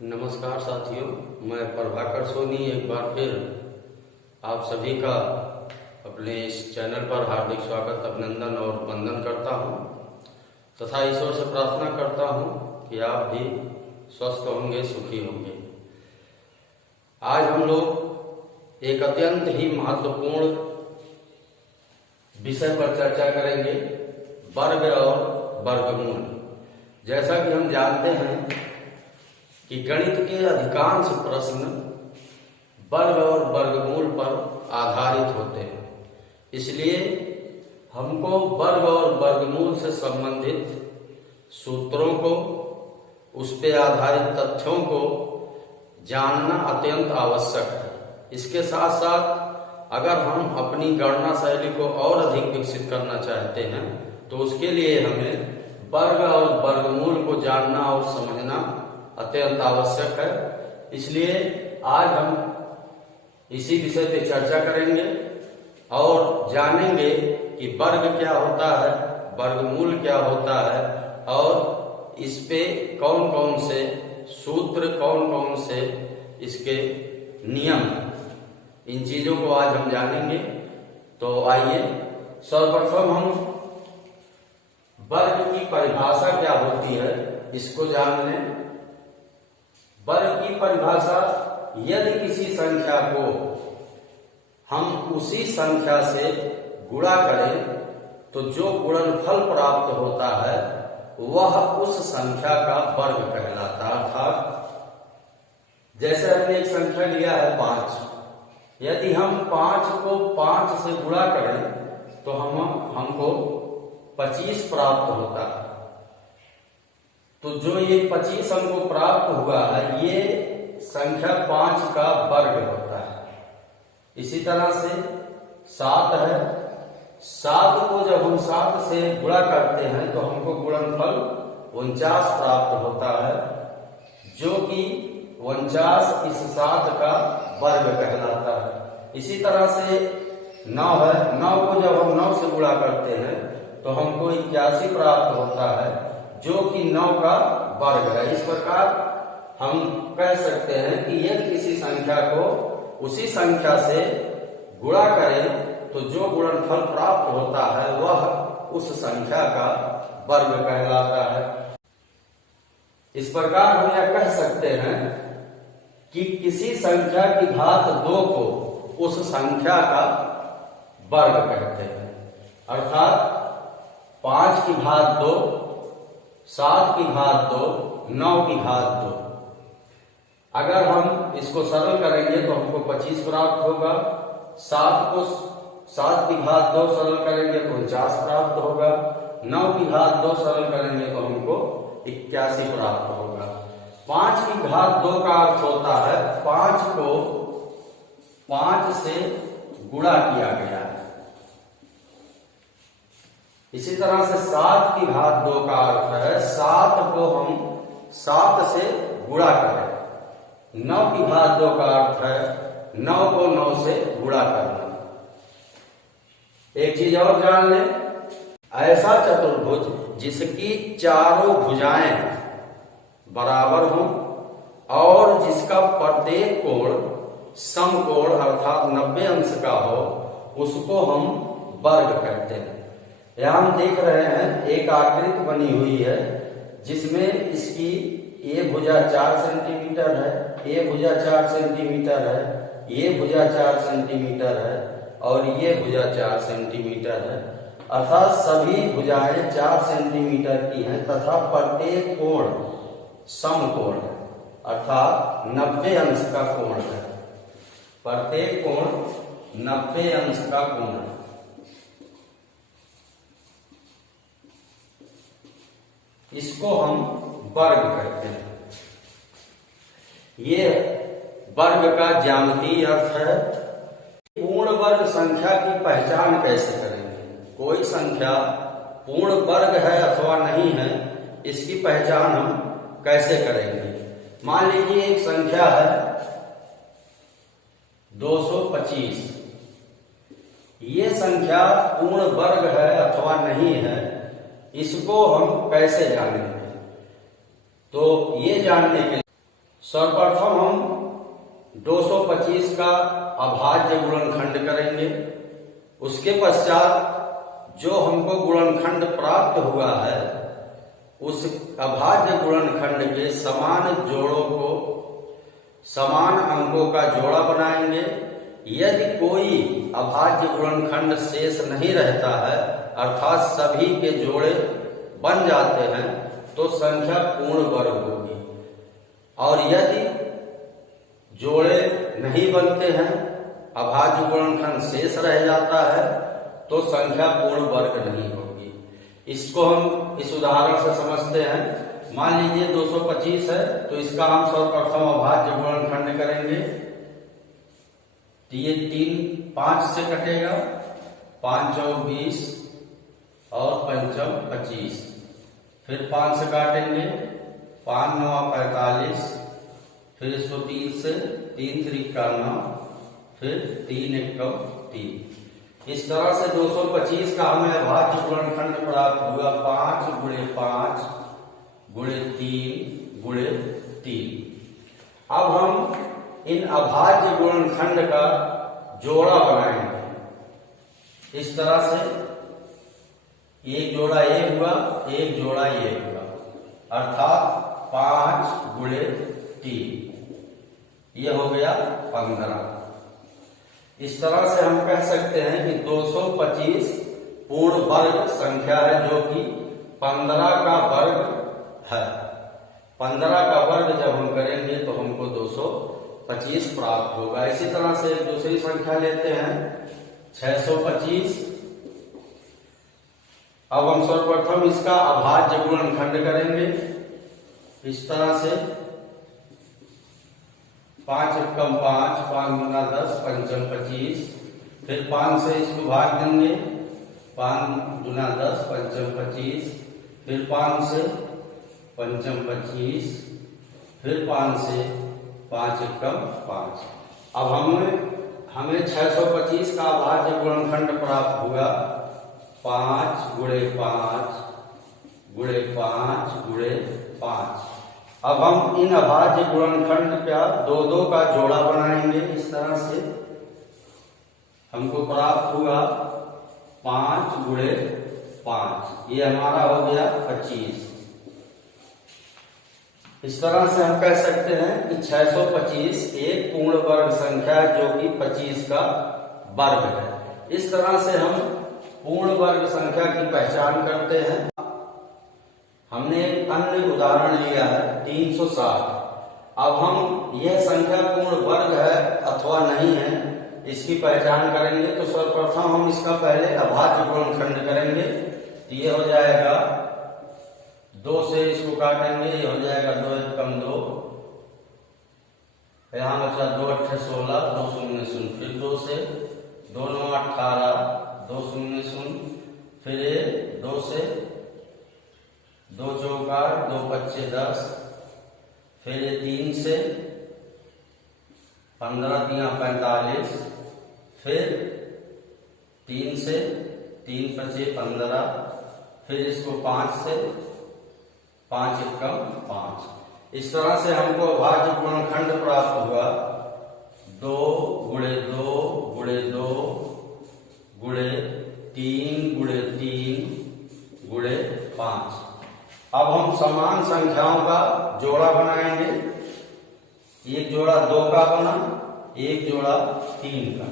नमस्कार साथियों, मैं प्रभाकर सोनी एक बार फिर आप सभी का अपने इस चैनल पर हार्दिक स्वागत, अभिनंदन और वंदन करता हूं तथा ईश्वर से प्रार्थना करता हूं कि आप भी स्वस्थ होंगे, सुखी होंगे। आज हम लोग एक अत्यंत ही महत्वपूर्ण विषय पर चर्चा करेंगे, वर्ग और वर्गमूल। जैसा कि हम जानते हैं कि गणित के अधिकांश प्रश्न वर्ग और वर्गमूल पर आधारित होते हैं, इसलिए हमको वर्ग और वर्गमूल से संबंधित सूत्रों को, उस पर आधारित तथ्यों को जानना अत्यंत आवश्यक है। इसके साथ साथ अगर हम अपनी गणना शैली को और अधिक विकसित करना चाहते हैं तो उसके लिए हमें वर्ग और वर्गमूल को जानना और समझना अत्यंत आवश्यक है। इसलिए आज हम इसी विषय पे चर्चा करेंगे और जानेंगे कि वर्ग क्या होता है, वर्गमूल क्या होता है और इस पे कौन कौन से सूत्र, कौन कौन से इसके नियम, इन चीजों को आज हम जानेंगे। तो आइए सर्वप्रथम हम वर्ग की परिभाषा क्या होती है इसको जान लें। वर्ग की परिभाषा, यदि किसी संख्या को हम उसी संख्या से गुणा करें तो जो गुणनफल प्राप्त होता है वह उस संख्या का वर्ग कहलाता है। अर्थात जैसे हमने एक संख्या लिया है 5, यदि हम 5 को 5 से गुणा करें तो हमको 25 प्राप्त होता है। तो जो ये 25 हमको प्राप्त हुआ है, ये संख्या 5 का वर्ग होता है। इसी तरह से 7 है, 7 को जब हम 7 से गुणा करते हैं तो हमको गुणनफल 49 प्राप्त होता है, जो कि 49 इस 7 का वर्ग कहलाता है। इसी तरह से 9 है, 9 को जब हम 9 से गुणा करते हैं तो हमको 81 प्राप्त होता है, जो कि 9 का वर्ग है। इस प्रकार हम कह सकते हैं कि यदि किसी संख्या को उसी संख्या से गुणा करें तो जो गुणनफल प्राप्त होता है वह उस संख्या का वर्ग कहलाता है। इस प्रकार हम यह कह सकते हैं कि किसी संख्या की घात 2 को उस संख्या का वर्ग कहते हैं। अर्थात 5 की घात 2, 7 की घात 2, 9 की घात 2। अगर हम इसको सरल करेंगे तो हमको 25 प्राप्त होगा। 7 की घात 2 सरल करेंगे तो 49 प्राप्त होगा। 9 की घात 2 सरल करेंगे तो हमको 81 प्राप्त होगा। 5 की घात 2 का अर्थ होता है 5 को 5 से गुणा किया गया है। इसी तरह से 7 की घात 2 का अर्थ है 7 को हम 7 से गुणा करें। 9 की घात 2 का अर्थ है 9 को 9 से गुणा करना। एक चीज और जान लें, ऐसा चतुर्भुज जिसकी चारों भुजाएं बराबर हों और जिसका प्रत्येक कोण समकोण अर्थात 90 अंश का हो, उसको हम वर्ग कहते हैं। यहां हम देख रहे हैं एक आकृति बनी हुई है जिसमें इसकी ये भुजा 4 सेंटीमीटर है, ये भुजा 4 सेंटीमीटर है, ये भुजा 4 सेंटीमीटर है और ये भुजा 4 सेंटीमीटर है। अर्थात सभी भुजाएं 4 सेंटीमीटर की हैं तथा प्रत्येक कोण समकोण है, अर्थात 90 अंश का कोण है। प्रत्येक कोण 90 अंश का कोण है। इसको हम वर्ग कहते हैं। ये वर्ग का ज्यामितीय अर्थ है। पूर्ण वर्ग संख्या की पहचान कैसे करेंगे? कोई संख्या पूर्ण वर्ग है अथवा नहीं है, इसकी पहचान हम कैसे करेंगे? मान लीजिए एक संख्या है 225। ये संख्या पूर्ण वर्ग है अथवा नहीं है, इसको हम कैसे जानेंगे? तो ये जानने के सर्वप्रथम हम 225 का अभाज्य गुणनखंड करेंगे। उसके पश्चात जो हमको गुणनखंड प्राप्त हुआ है उस अभाज्य गुणनखंड के समान जोड़ों को समान अंकों का जोड़ा बनाएंगे। यदि कोई अभाज्य गुणनखंड शेष नहीं रहता है अर्थात सभी के जोड़े बन जाते हैं तो संख्या पूर्ण वर्ग होगी, और यदि जोड़े नहीं बनते हैं अभाज्य गुणनखंड शेष रह जाता है तो संख्या पूर्ण वर्ग नहीं होगी। इसको हम इस उदाहरण से समझते हैं। मान लीजिए 225 है तो इसका हम सर्वप्रथम अभाज्य गुणनखंड करेंगे। तो ये 3 5 से कटेगा, 5 चौक 20 और 5 25, फिर 5 से काटेंगे, 5 9 45, फिर इसको 3 से, 3 त्रिका 9, फिर 3 1 3। इस तरह से 225 का हमें अभाज्य गुणनखंड प्राप्त हुआ 5 गुणे 5 गुणे 3 गुणे 3। अब हम इन अभाज्य गुणनखंड का जोड़ा बनाएंगे। इस तरह से एक जोड़ा ये हुआ, एक जोड़ा ये हुआ, अर्थात 5 गुणे 3, ये हो गया 15। इस तरह से हम कह सकते हैं कि 225 पूर्ण वर्ग संख्या है जो कि 15 का वर्ग है। 15 का वर्ग जब हम करेंगे तो हमको 225 प्राप्त होगा। इसी तरह से एक दूसरी संख्या लेते हैं 625। अब हम सर्वप्रथम इसका अभाज्य गुणनखंड करेंगे। इस तरह से 5 एकम 5, 5 गुना 10, 5 25, फिर 5 से इसको भाग देंगे, 5 गुना 10, 5 25, फिर 5 से 5 25, फिर 5 से 5 एकम 5। अब हमें 625 का अभाज्य गुणनखंड प्राप्त हुआ 5 गुणे 5 गुणे 5 गुणे 5। अब हम इन अभाज्य गुणनखंड का 2 का जोड़ा बनाएंगे। इस तरह से हमको प्राप्त हुआ 5 गुणे 5, ये हमारा हो गया 25। इस तरह से हम कह सकते हैं कि 625 एक पूर्ण वर्ग संख्या है जो कि 25 का वर्ग है। इस तरह से हम पूर्ण वर्ग संख्या की पहचान करते हैं। हमने एक अन्य उदाहरण लिया है 360। अब हम यह संख्या पूर्ण वर्ग है अथवा नहीं है इसकी पहचान करेंगे तो सर्वप्रथम हम इसका पहले अभाज्य गुणनखंड करेंगे। तो ये हो जाएगा 2 से इसको काटेंगे, ये हो जाएगा 2 एकम 2, यहाँ बचा 2 8 16, 2 0 0, फिर 2 से 2 9 18, 2 0 0, फिर 2 से 2 चौका 2 पच्चे 10, फिर 3 से 15 3 45, फिर 3 से 3 पचे 15, फिर इसको 5 से 5 एकम 5। इस तरह से हमको अभाज्य गुणनखंड प्राप्त हुआ 2 गुणे 2 गुणे 2 गुणे 3 गुणे 3 गुणे 5। अब हम समान संख्याओं का जोड़ा बनाएंगे। एक जोड़ा 2 का बना, एक जोड़ा 3 का।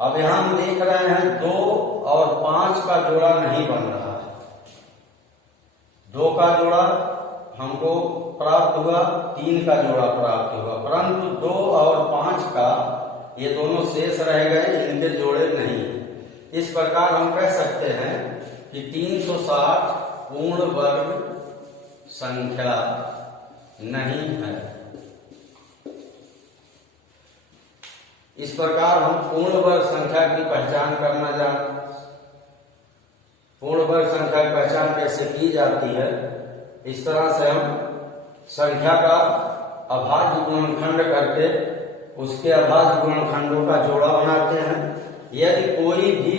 अब यहां हम देख रहे हैं 2 और 5 का जोड़ा नहीं बन रहा है। 2 का जोड़ा हमको प्राप्त हुआ, 3 का जोड़ा प्राप्त हुआ, परंतु 2 और 5 का ये दोनों शेष रह गए, इनके जोड़े नहीं। इस प्रकार हम कह सकते हैं कि 360 पूर्ण वर्ग संख्या नहीं है। इस प्रकार हम पूर्ण वर्ग संख्या की पहचान करना जानते। पूर्ण वर्ग संख्या की पहचान कैसे की जाती है, इस तरह से हम संख्या का अभाज्य गुणनखंड करके उसके अभाज्य गुणनखंडों का जोड़ा बनाते हैं। यदि कोई भी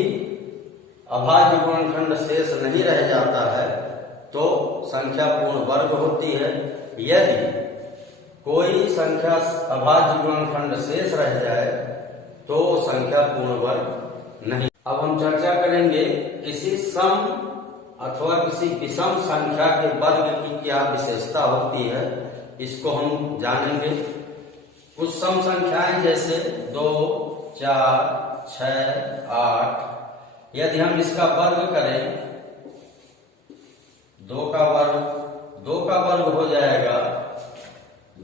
अभाज्य गुणनखंड शेष नहीं रह जाता है तो संख्या पूर्ण वर्ग होती है। यदि कोई संख्या अभाज्य गुणनखंड शेष रह जाए तो संख्या पूर्ण वर्ग नहीं। अब हम चर्चा करेंगे किसी सम अथवा किसी विषम संख्या के वर्ग की क्या विशेषता होती है, इसको हम जानेंगे। कुछ सम संख्याएं जैसे 2, 4, 6, 8, यदि हम इसका वर्ग करें 2 का वर्ग हो जाएगा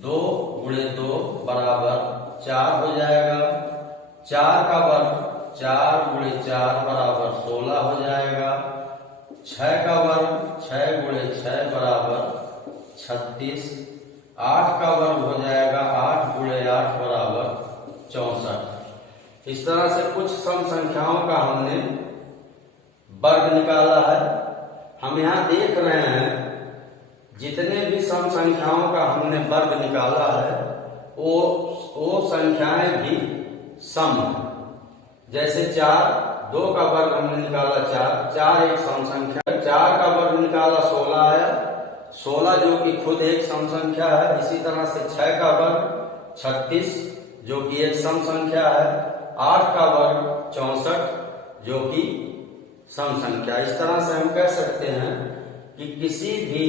2 गुणे 2 बराबर 4 हो जाएगा। 4 का वर्ग 4 गुणे 4 बराबर 16 हो जाएगा। 6 का वर्ग 6 गुणे 6 बराबर 36। 8 का वर्ग हो जाएगा 8 गुणे 8 बराबर 64। इस तरह से कुछ सम संख्याओं का हमने वर्ग निकाला है। हम यहाँ देख रहे हैं जितने भी सम संख्याओं का हमने वर्ग निकाला है वो संख्याएं भी सम है। जैसे 2 का वर्ग हमने निकाला 4 एक सम संख्या। 4 का वर्ग निकाला 16 आया, 16 जो कि खुद एक सम संख्या है। इसी तरह से 6 का वर्ग 36 जो कि एक सम संख्या है। 8 का वर्ग 64 जो कि सम संख्या। इस तरह से हम कह सकते हैं कि किसी भी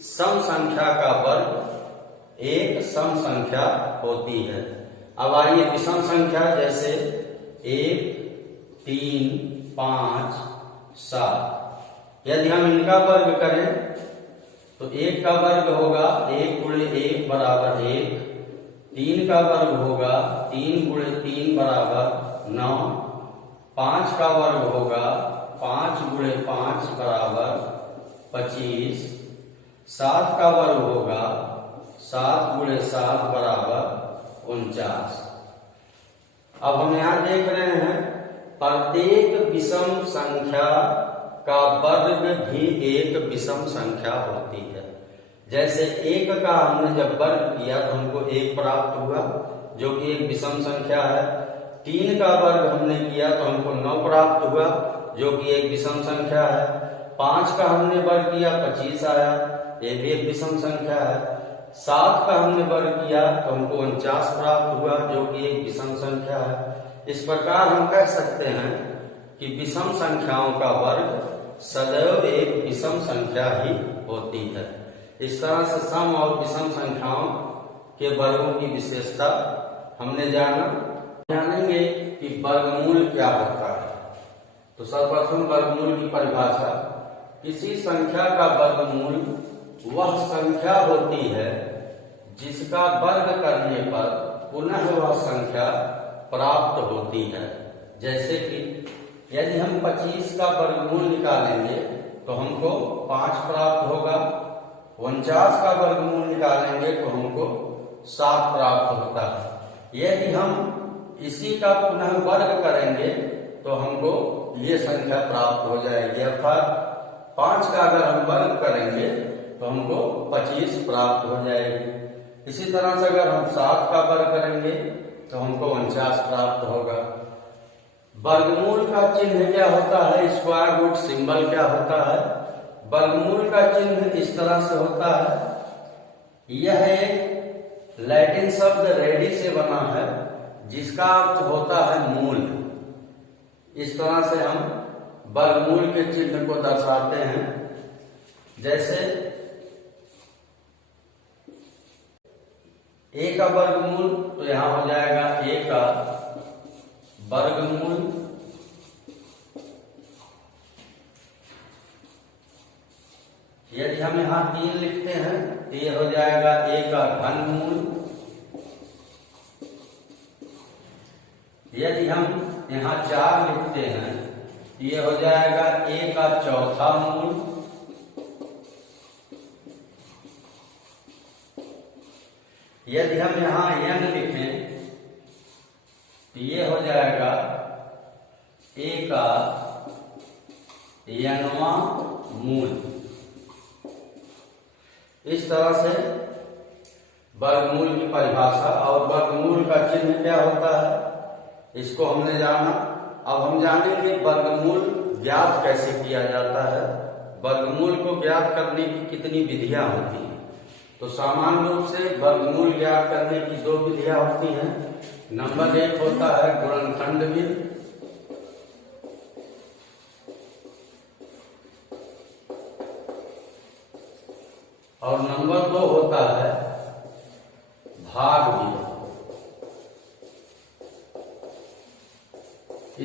सम संख्या का वर्ग एक सम संख्या होती है। अब आइए विषम संख्या जैसे 1, 3, 5, 7, यदि हम इनका वर्ग करें तो 1 का वर्ग होगा 1 गुणे 1 बराबर 1। 3 का वर्ग होगा 3 गुणे 3 बराबर 9। 5 का वर्ग होगा 5 गुणे 5 बराबर 25। 7 का वर्ग होगा 7 गुणे 7 बराबर 49। अब हम यहाँ देख रहे हैं प्रत्येक विषम संख्या का वर्ग भी एक विषम संख्या होती है। जैसे 1 का हमने जब वर्ग किया तो हमको 1 प्राप्त हुआ जो कि एक विषम संख्या है। 3 का वर्ग हमने किया तो हमको 9 प्राप्त हुआ जो कि एक विषम संख्या है। 5 का हमने वर्ग किया 25 आया, ये भी एक विषम संख्या है। 7 का हमने वर्ग किया तो हमको 49 प्राप्त हुआ जो कि एक विषम संख्या है। इस प्रकार हम कह सकते हैं कि विषम संख्याओं का वर्ग सदैव एक विषम संख्या ही होती है। इस तरह से सम और विषम संख्याओं के वर्गों की विशेषता हमने जाना। जानेंगे कि वर्गमूल क्या होता है। तो सर्वप्रथम वर्गमूल की परिभाषा, किसी संख्या का वर्गमूल वह संख्या होती है जिसका वर्ग करने पर पुनः वह संख्या प्राप्त होती है। जैसे कि यदि हम 25 का वर्गमूल निकालेंगे तो हमको 5 प्राप्त होगा। 49 का वर्गमूल निकालेंगे तो हमको 7 प्राप्त होता है। यदि हम इसी का पुनः वर्ग करेंगे तो हमको ये संख्या प्राप्त हो जाएगी। अर्थात 5 का अगर हम वर्ग करेंगे तो हमको 25 प्राप्त हो जाएगी। इसी तरह से अगर हम 7 का वर्ग करेंगे तो हमको 49 प्राप्त होगा। वर्गमूल का चिन्ह क्या होता है, स्क्वायर रूट सिंबल क्या होता है। वर्गमूल का चिन्ह इस तरह से होता है। यह एक लैटिन शब्द रेडी से बना है जिसका अर्थ होता है मूल। इस तरह से हम वर्गमूल के चिन्ह को दर्शाते हैं। जैसे a का वर्गमूल तो यहां हो जाएगा a का वर्गमूल। यदि हम यहां 3 लिखते हैं तो ये हो जाएगा a का घनमूल। यदि हम यहाँ 4 लिखते हैं तो ये हो जाएगा a का चौथा मूल। यदि हम यहाँ n लिखें तो ये हो जाएगा a का nवां मूल। इस तरह से वर्गमूल की परिभाषा और वर्गमूल का चिन्ह क्या होता है इसको हमने जाना। अब हम जानेंगे वर्गमूल ज्ञात कैसे किया जाता है। वर्गमूल को ज्ञात करने की कितनी विधियां होती हैं। तो सामान्य रूप से वर्गमूल ज्ञात करने की दो विधियां होती हैं। नंबर 1 होता है गुणनखंड विधि, और नंबर 2 होता है भाग विधि।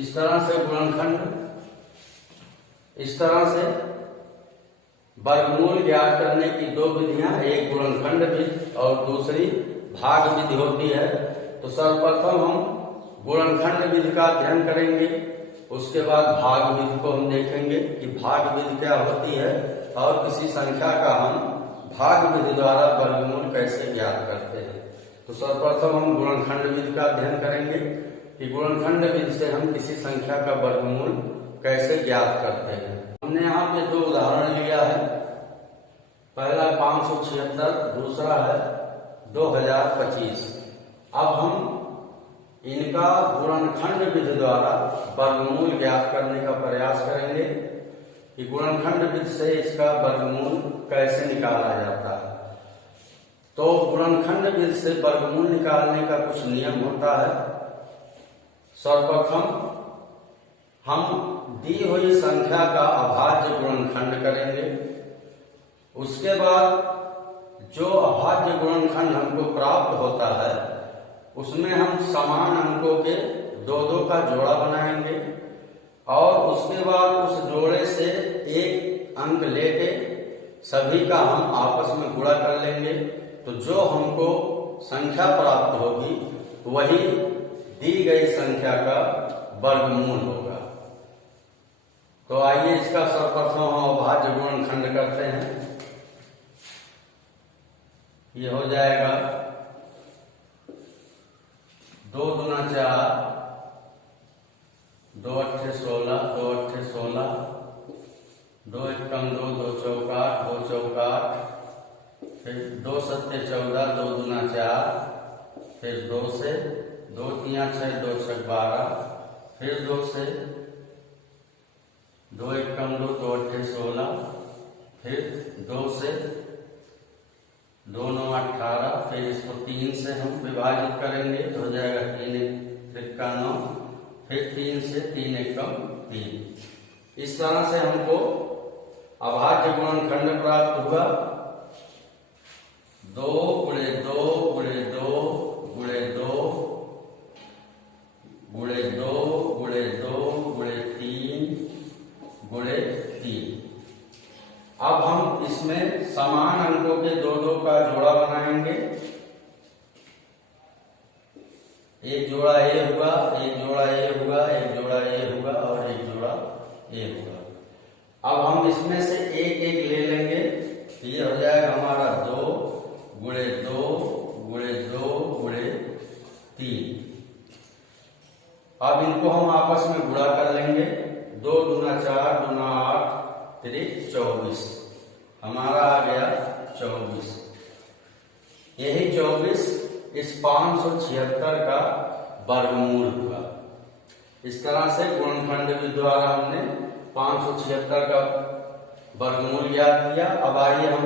इस तरह से गुणनखंड, इस तरह से वर्गमूल ज्ञात करने की दो विधियां, एक गुणनखंड विधि और दूसरी भाग विधि होती है। तो सर्वप्रथम हम गुणनखंड विधि का अध्ययन करेंगे, उसके बाद भाग विधि को हम देखेंगे कि भाग विधि क्या होती है और किसी संख्या का हम भाग विधि द्वारा वर्गमूल कैसे ज्ञात करते हैं। तो सर्वप्रथम हम गुणनखंड विधि का अध्ययन करेंगे कि गुणनखंड विधि से हम किसी संख्या का वर्गमूल कैसे ज्ञात करते हैं। हमने यहाँ पे दो उदाहरण लिया है, पहला 576, दूसरा है 2025। अब हम इनका गुणनखंड विधि द्वारा वर्गमूल ज्ञात करने का प्रयास करेंगे कि गुणनखंड विधि से इसका वर्गमूल कैसे निकाला जाता है। तो गुणनखंड विधि से वर्गमूल निकालने का कुछ नियम होता है। सर्वप्रथम हम दी हुई संख्या का अभाज्य गुणनखंड करेंगे, उसके बाद जो अभाज्य गुणनखंड हमको प्राप्त होता है उसमें हम समान अंकों के दो दो का जोड़ा बनाएंगे और उसके बाद उस जोड़े से एक अंक लेके सभी का हम आपस में गुणा कर लेंगे। तो जो हमको संख्या प्राप्त होगी वही दी गई संख्या का वर्गमूल होगा। तो आइए इसका सर्वप्रथम हम अभाज्य गुणनखंड करते हैं। ये हो जाएगा 2 दूना 4, 2 अट्ठे 16, 2 अट्ठे 16, 2 एकम 2, 2 चौका 8, 2 चौका 8, फिर 2 सत्ते 14, 2 दूना 4, फिर 2 से 2 तिया 6, 2 छक 12, फिर 2 से 2 एकम 2, 2 अट्ठे 16, फिर 2 से 2 9 18, फिर इसको 3 से हम विभाजित करेंगे तो हो जाएगा 3 त्रिका 9, फिर 3 से 3 एकम 3। इस तरह से हमको अभाज्य गुणनखंड प्राप्त हुआ। 2 गुणे 2 गुणे 2 गुणे 2 गुणे 2 गुणे 2 गुणे 3 गुणे 3। अब हम इसमें समान अंकों के दो दो का जोड़ा बनाएंगे। एक जोड़ा ए हुआ, एक जोड़ा ए हुआ, एक जोड़ा ए हुआ और एक जोड़ा ए हुआ। अब हम इसमें से एक एक ले लेंगे। ये हो जाएगा हमारा 2 गुणे 2 गुणे 2 गुणे 3। अब इनको हम आपस में गुणा कर लेंगे। 2 दूना 4, दूना 8, त्रिक 24, हमारा आ गया 24। यही 24 इस 576 का वर्गमूल हुआ। इस तरह से गुणनखंड विधि द्वारा हमने 576 का वर्गमूल ज्ञात किया। अब आइए हम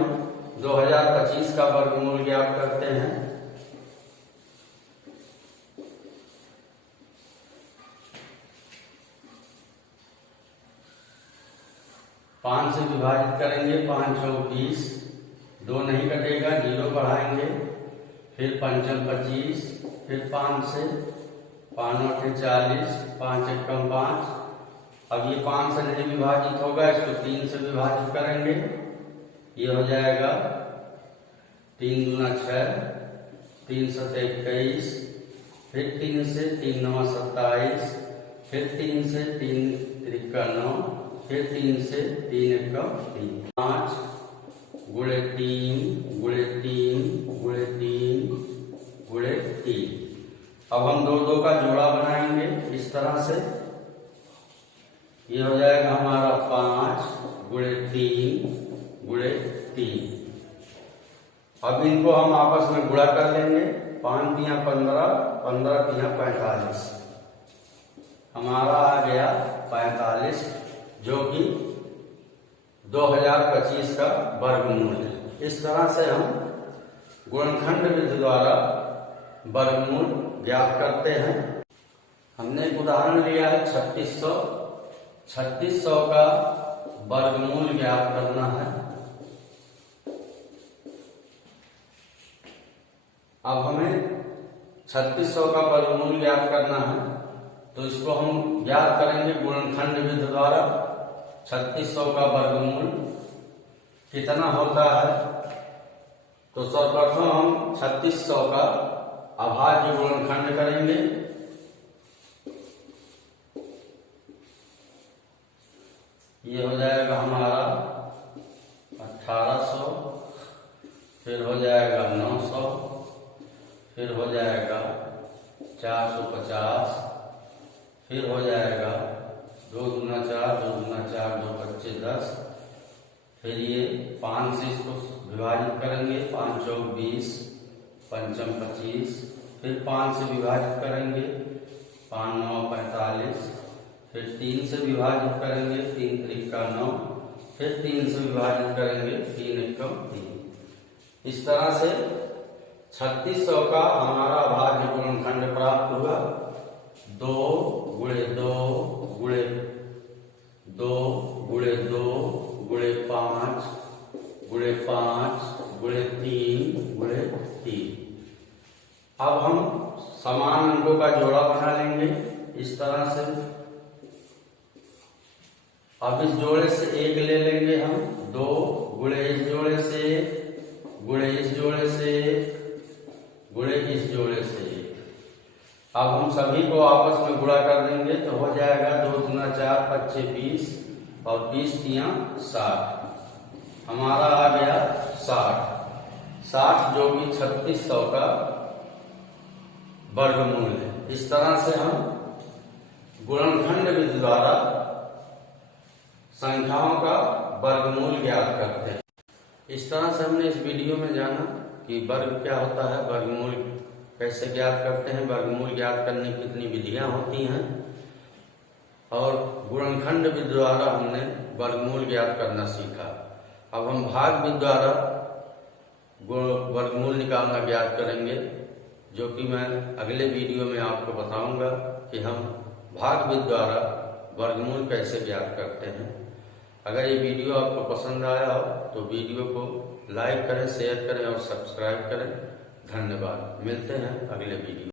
2025 का वर्गमूल ज्ञात करते हैं। पांच से विभाजित करेंगे, 5 चौक 20, 2 नहीं कटेगा, 0 बढ़ाएंगे, फिर 5 25, फिर 5 से 5 8 40, 5 एकम 5। अब ये 5 से नहीं विभाजित होगा, इसको 3 से विभाजित करेंगे। ये हो जाएगा 3 दूना 6, 3 सत्ते 21, फिर 3 से 3 9 27, फिर 3 से 3 त्रिका 9, फिर 3 से 3 एकम 3। 5 गुणे 3 गुणे 3 गुणे 3 गुणे 3। अब हम दो दो का जोड़ा बनाएंगे इस तरह से। ये हो जाएगा हमारा 5 गुणे 3 गुणे 3। अब इनको हम आपस में गुणा कर लेंगे। 5 तिया 15, 15 तिया 45, हमारा आ गया 45, जो कि 2025 का वर्गमूल है। इस तरह से हम गुणनखंड विधि द्वारा वर्गमूल ज्ञात करते हैं। हमने एक उदाहरण लिया है 3600। 3600 का वर्गमूल ज्ञात करना है। अब हमें 3600 का वर्गमूल ज्ञात करना है, तो इसको हम ज्ञात करेंगे गुणनखंड विधि द्वारा। 3600 का वर्गमूल कितना होता है? तो सर्वप्रथम हम 3600 का अभाज्य गुणनखंड करेंगे। ये हो जाएगा हमारा 1800, फिर हो जाएगा 900, फिर हो जाएगा 450, फिर हो जाएगा 2 दूना 4, 2 दूना 4, 2 25 10। फिर ये 5 से इसको विभाजित करेंगे, 5 चौक 20, पंचम 25, फिर 5 से विभाजित करेंगे, 5 9 45, फिर 3 से विभाजित करेंगे, 3 त्रिका 9, फिर 3 से विभाजित करेंगे, 3 एकम 3। इस तरह से 3600 का हमारा भाज्य गुणनखंड प्राप्त हुआ। 2 गुणे 2 गुणे 2 गुणे 2 गुणे 5 गुणे 5 गुणे 3 गुणे 3। अब हम समान अंकों का जोड़ा बना लेंगे इस तरह से। अब इस जोड़े से 1 ले लेंगे हम, 2 गुणे इस जोड़े से, गुणे इस जोड़े से, गुणे इस जोड़े से। अब हम सभी को आपस में गुणा कर देंगे तो हो जाएगा 2 दूना 4, 25 20 और 20 तियां 60। हमारा आ गया 60, जो कि 3600 का वर्गमूल है। इस तरह से हम गुणनखंड विधि द्वारा संख्याओं का वर्गमूल ज्ञात करते हैं। इस तरह से हमने इस वीडियो में जाना कि वर्ग क्या होता है, वर्गमूल कैसे ज्ञात करते हैं, वर्गमूल ज्ञात करने की कितनी विधियां होती हैं, और गुणनखंड विधि द्वारा हमने वर्गमूल ज्ञात करना सीखा। अब हम भाग विधि द्वारा वर्गमूल निकालना ज्ञात करेंगे, जो कि मैं अगले वीडियो में आपको बताऊंगा कि हम भाग विधि द्वारा वर्गमूल कैसे ज्ञात करते हैं। अगर ये वीडियो आपको पसंद आया हो तो वीडियो को लाइक करें, शेयर करें और सब्सक्राइब करें। धन्यवाद। मिलते हैं अगले वीडियो।